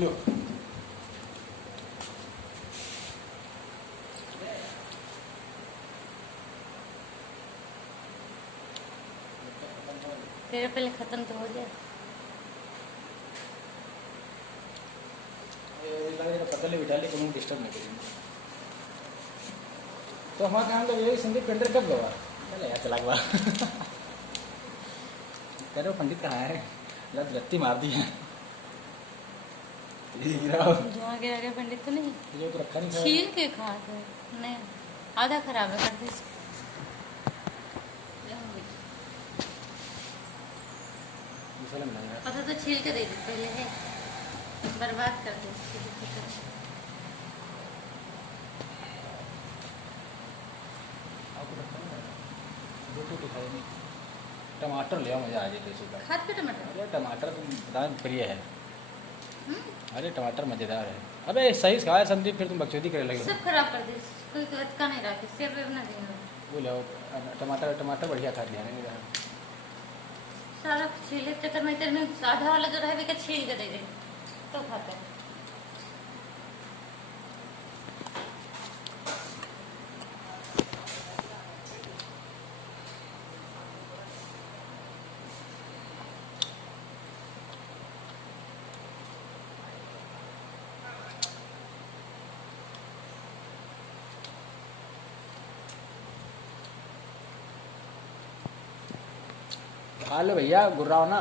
लो तेरे पहले खत्म तो हो जाए। पतले बिठा ले कोनो डिस्टर्ब नहीं करेंगे। तो हमारा काम तो ये संदीप पेंटर कब गवा चले यार चला गवा कह रहे पंडित कहाँ है लत्ती मार दी है धुआं के आगे पंडित तो नहीं ये तो रखा नहीं छील के खा थे नहीं आधा खराब है कर दे पता तो छील के दे दे पहले है बर्बाद कर दे टमाटर ले आओ मजा आ जाए टेस्ट का खाद पे टमाटर अरे टमाटर तुम बता प्रिय है अरे टमाटर मजेदार है अबे सही खाया संदीप फिर तुम बकचोदी करने लगे सब खराब कर दे कोई का नहीं रखे सेब वेब ना देंगे वो लो टमाटर टमाटर बढ़िया खा लिया नहीं सारा छीले चक्कर में तेरे में साधा वाला जो रहे वो छील के दे दे तो खाता है खा लो भैया गुर्राओ ना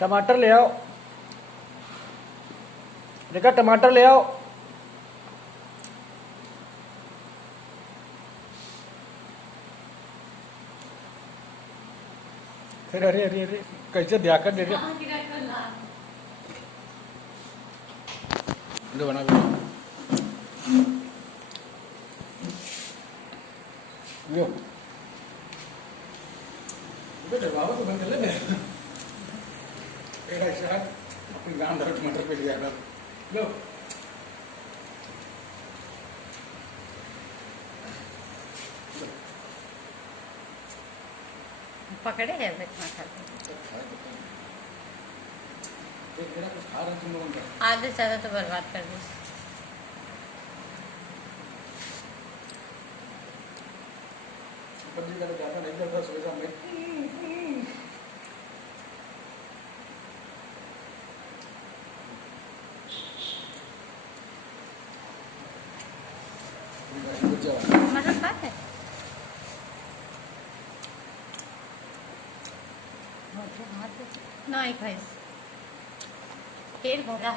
टमाटर ले आओ रेखा टमाटर ले आओ फिर अरे अरे अरे कैसे ध्याकर दे दो बना लो बाबा तो बंद कर ले गांव धरो टमाटर पे गया लो पकड़े है आधे से ज्यादा तो बर्बाद कर दे सब्जी का तो ज्यादा नहीं करता सुबह में मटर पाए नहीं खाई पेट भरा है।